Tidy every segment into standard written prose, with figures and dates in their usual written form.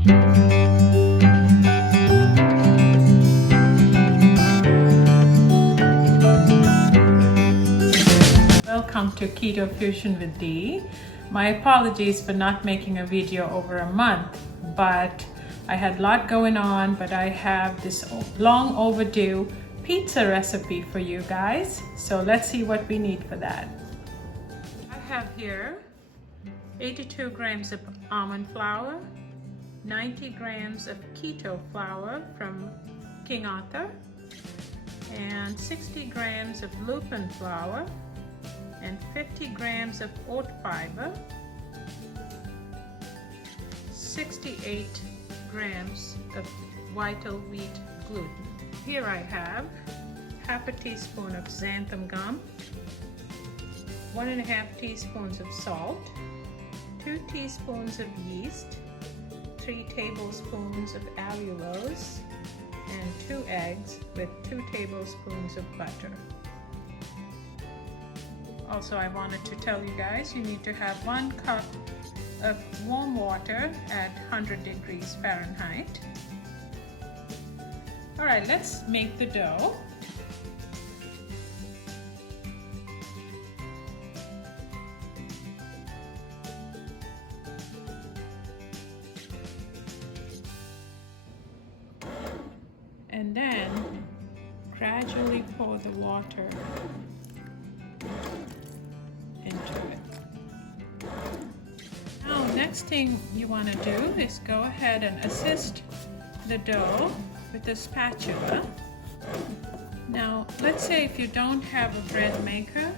Welcome to Keto Fusion with Dee. My apologies for not making a video over a month, but I had a lot going on, but I have this long overdue pizza recipe for you guys. So let's see what we need for that. I have here 82 grams of almond flour, 90 grams of keto flour from King Arthur, and 60 grams of Lupin flour, and 50 grams of oat fiber, 68 grams of vital wheat gluten. Here I have half a teaspoon of xanthem gum, 1.5 teaspoons of salt, 2 teaspoons of yeast, 3 tablespoons of allulose, and 2 eggs with 2 tablespoons of butter. Also, I wanted to tell you guys, you need to have 1 cup of warm water at 100 degrees Fahrenheit. All right, let's make the dough. And then gradually pour the water into it. Now, next thing you want to do is go ahead and assist the dough with a spatula. Now, let's say if you don't have a bread maker,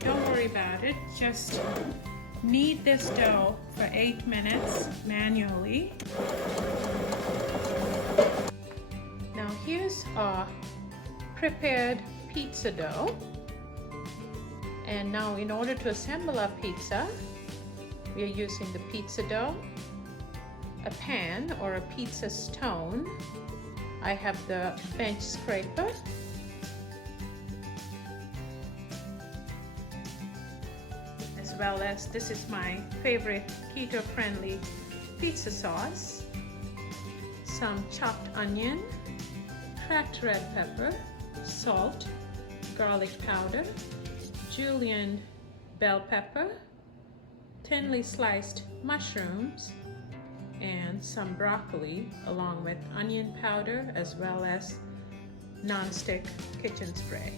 don't worry about it. Just knead this dough for 8 minutes manually. Now, here's our prepared pizza dough. And now, in order to assemble our pizza, we are using the pizza dough, a pan or a pizza stone. I have the bench scraper, as well as this is my favorite keto-friendly pizza sauce, some chopped onion, cracked red pepper, salt, garlic powder, julienne bell pepper, thinly sliced mushrooms, and some broccoli, along with onion powder as well as non-stick kitchen spray.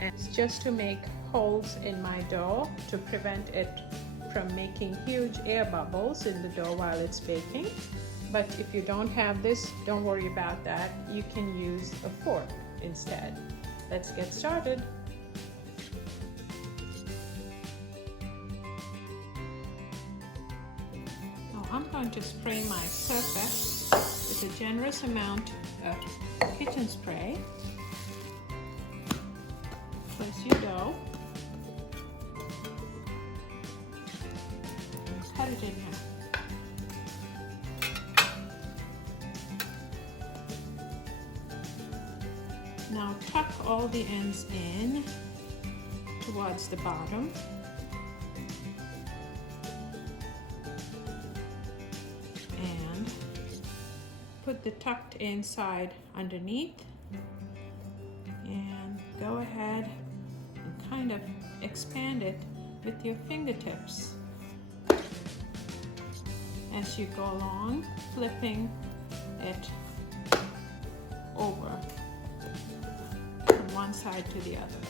And it's just to make holes in my dough to prevent it from making huge air bubbles in the dough while it's baking. But if you don't have this, don't worry about that. You can use a fork instead. Let's get started. I'm going to spray my surface with a generous amount of kitchen spray. Place your dough and cut it in half. Now tuck all the ends in towards the bottom. Put the tucked in side underneath and go ahead and kind of expand it with your fingertips as you go along, flipping it over from one side to the other.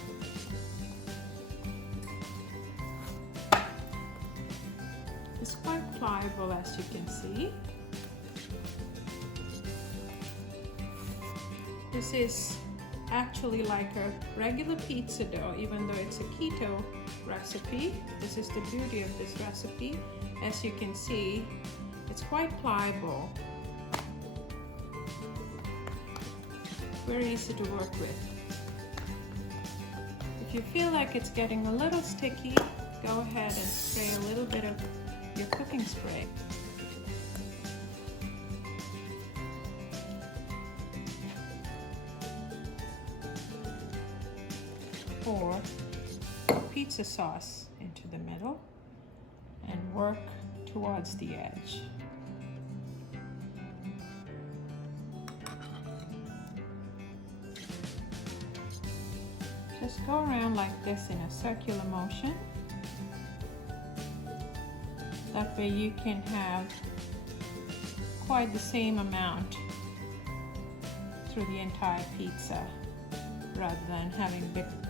It's quite pliable, as you can see. This is actually like a regular pizza dough, even though it's a keto recipe. This is the beauty of this recipe. As you can see, it's quite pliable. Very easy to work with. If you feel like it's getting a little sticky, go ahead and spray a little bit of your cooking spray. Pour pizza sauce into the middle and work towards the edge. Just go around like this in a circular motion. That way you can have quite the same amount through the entire pizza, rather than having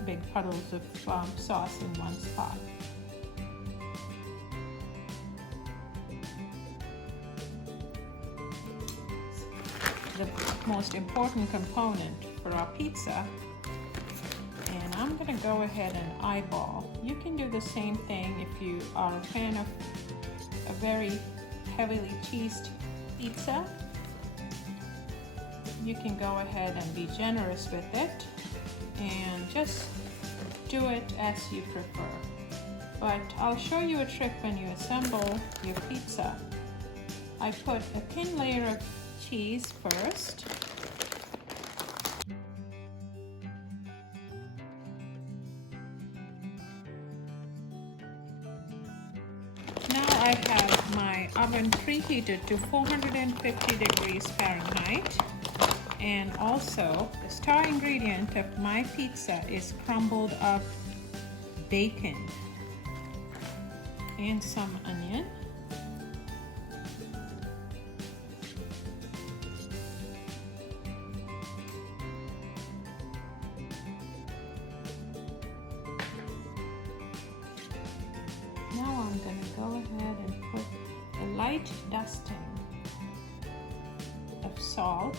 big puddles of sauce in one spot. The most important component for our pizza, and I'm gonna go ahead and eyeball. You can do the same thing if you are a fan of a very heavily cheesed pizza. You can go ahead and be generous with it and just do it as you prefer. But I'll show you a trick when you assemble your pizza. I put a thin layer of cheese first. Now I have my oven preheated to 450 degrees Fahrenheit. And also, the star ingredient of my pizza is crumbled up bacon and some onion. Now I'm going to go ahead and put a light dusting of salt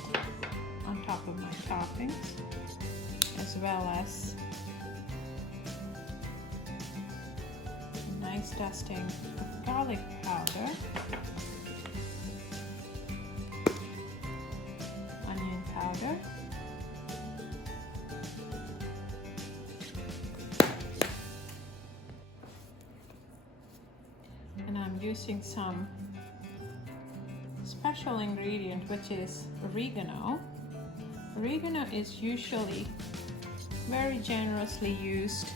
on top of my toppings, as well as a nice dusting of garlic powder, onion powder, and I'm using some special ingredient, which is oregano. Oregano is usually very generously used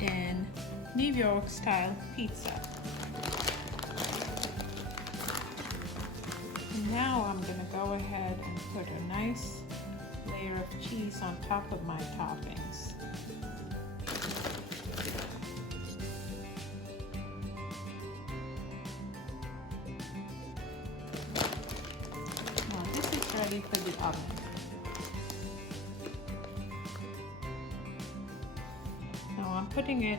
in New York style pizza. And now I'm going to go ahead and put a nice layer of cheese on top of my toppings. Now this is ready for the oven. I'm putting it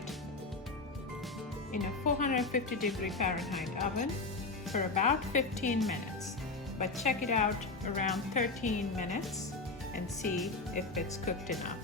in a 450 degree Fahrenheit oven for about 15 minutes, but check it out around 13 minutes and see if it's cooked enough.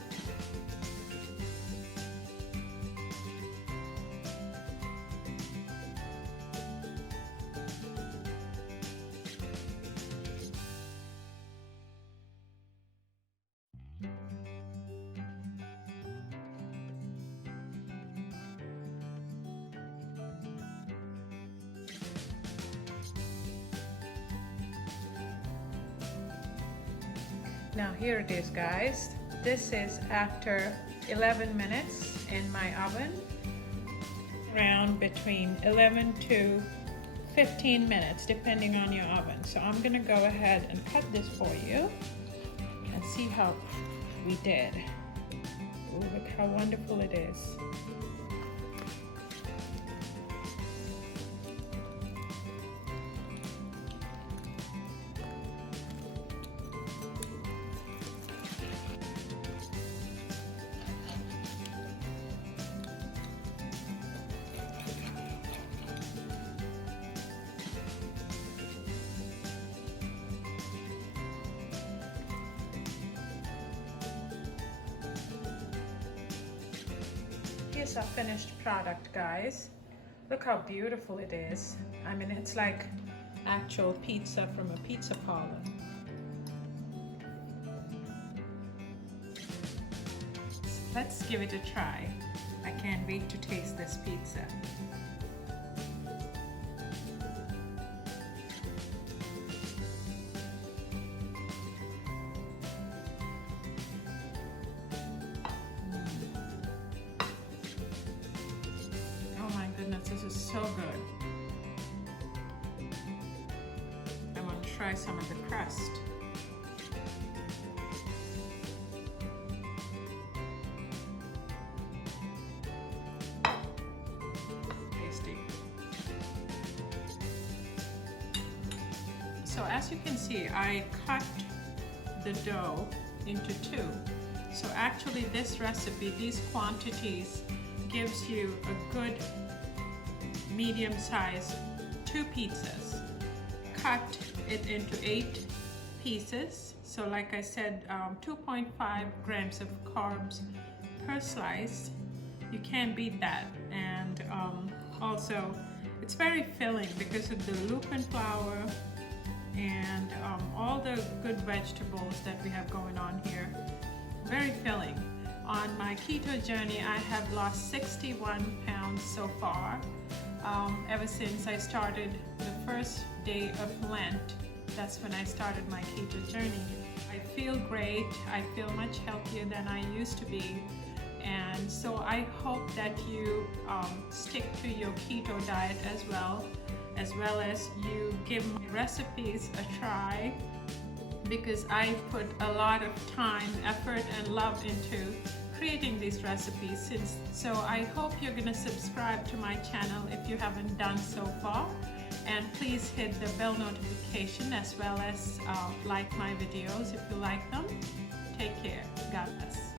Now here it is, guys. This is after 11 minutes in my oven, around between 11 to 15 minutes depending on your oven. So I'm gonna go ahead and cut this for you and see how we did. Ooh, look how wonderful it is. Here's our finished product, guys. Look how beautiful it is. I mean, it's like actual pizza from a pizza parlor. So let's give it a try. I can't wait to taste this pizza. This is so good. I want to try some of the crust. So as you can see, I cut the dough into two. So actually this recipe, these quantities, gives you a good medium size 2 pizzas. Cut it into 8 pieces. So like I said, 2.5 grams of carbs per slice. You can't beat that. And also it's very filling because of the Lupin flour and all the good vegetables that we have going on here. Very filling. On my keto journey, I have lost 61 pounds so far. Ever since I started the first day of Lent, that's when I started my keto journey. I feel great. I feel much healthier than I used to be. And so I hope that you stick to your keto diet as well as you give my recipes a try, because I put a lot of time, effort, and love into creating these recipes. So I hope you're gonna subscribe to my channel if you haven't done so far, and please hit the bell notification as well as like my videos if you like them. Take care. God bless.